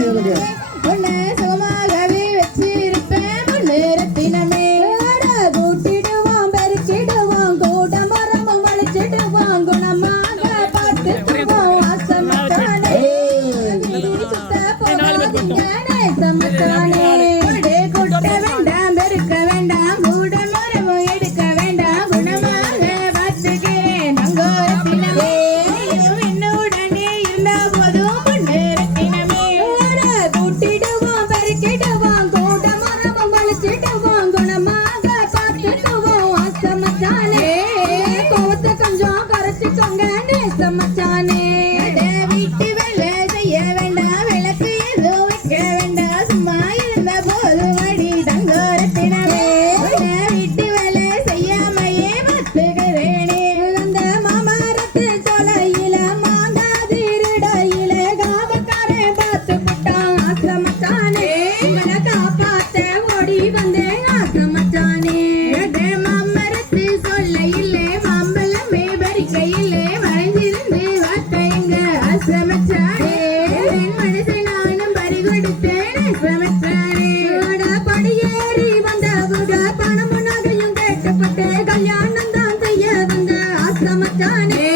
உன்னை சுகமாகவே வச்சிருப்பேன் பொண்ணு ரத்தினமே. கூட்டிடுவான் பெருக்கிடுவான் கூட மரமும் வலிச்சிடுவான் குணமாக பார்த்துக்குவோம் வாசமத்தானே. சுத்த போகாதீங்க நேசமத்தானே. கூட்ட வேண்டாம் பெருக்க வேண்டாம் கூட மரமும் எடுக்க வேண்டாம் குணமாக பார்த்துக்கிறேன் தங்கோ ரத்தினமே. என்னுடனே இருந்த போதும் பொண்ணு ரத்தினமே. கூட்டிடுவான் பெருக்கிடுவான் கூட மரமும் வலிச்சிடுவான் குணமாக பார்த்துக்குவோம் வாசமத்தானே. கோவத்தை கொஞ்சம் கரைச்சிக்கோங்க நேசமத்தானே. வீட்டு வேலை செய்ய வேண்டாம் விளக்கு எதுவும் வைக்க வேண்டாம் சும்மா இருந்த போது வடி தங்கோ ரத்தினமே. வீட்டு வேலை செய்யாமையே பார்த்துக்கிறேனே. அந்த மாமரத்து சோலையில மாங்காதிருடையில காவக்காரன் பார்த்து விட்டான் ஆசமத்தானே. இவனை காப்பாத்த ஓடி வந்தேன் ஆசமத்தானே. மாமரத்து சொல்லையிலே மாம்பழமே பறிக்கையிலே மறைஞ்சிருந்து வார்த்தைங்க ஆசமத்தானே. மனசை நானும் பறி கொடுத்தேன் ஆசமத்தானே. படியேறி வந்தவுட பணமும் நகையும் கேட்டுப்பட்டு கல்யாணம் தான் செய்ய வந்த ஆசமத்தானே.